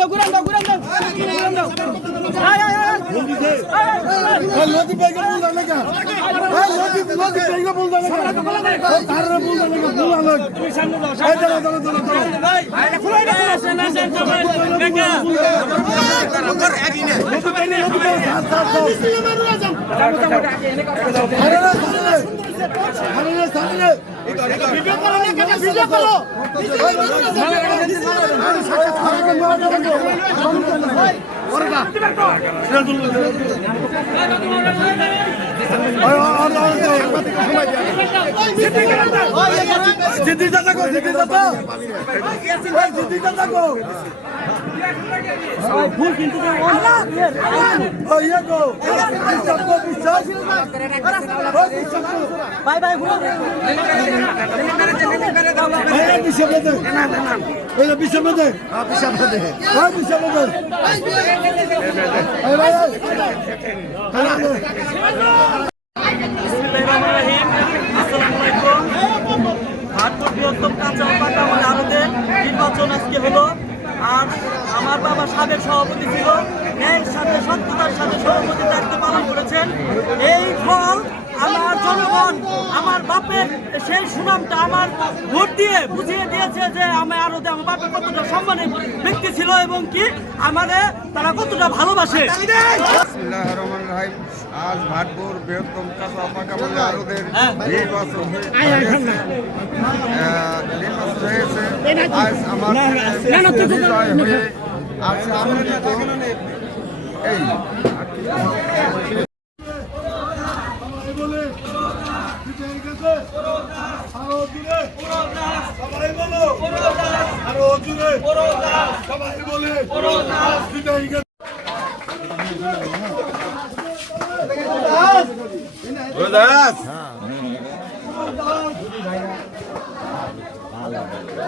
দাও ঘুরান দাও ঘুরান দাও ঘুরান দাও আয় আয় আয় নদী বেগে বল দাও লাগা আয় নদী নদী বেগে বল দাও লাগা ও তারে বল দাও লাগা বল আলো তুমি সামনে দাও আয় দাও দাও দাও দাও ভাই আরে খুলে দাও না না বেগে নদী বেগে নদী বেগে সাত সাত দাও আরে দে এই বিশ্বাস দে বিশ্বাস দে হ্যাঁ। বিশ্বাস দে এই ভাই হ্যালো বিসমিল্লাহিররহমানিররহিম আসসালামু আলাইকুম ভাটপুর বৃহত্তম কাঁচা পাকা আমার আরতে নির্বাচন আজকে হলো আর আমার বাবা সাবেক সভাপতি ছিল। ন্যায়ের সাথে সত্যতার সাথে সভাপতি দায়িত্ব পালন করেছেন। এই ফল আমার জনগণ আমার বাপের সেই সুনামটা আমার ভোট দিয়ে বুঝিয়ে দিয়েছে যে আমি আরও আমার বাপের কতটা সম্মানের ব্যক্তি ছিল এবং কি আমাদের তারা কতটা ভালোবাসে। আজ ভাটপুর বৃহত্তম কাঁচা পাকা বাংলা আরোদের নির্বাচন নির্বাচন আজ আমার বিজয় আজ এই সবাই বলো সবাই 嗯好的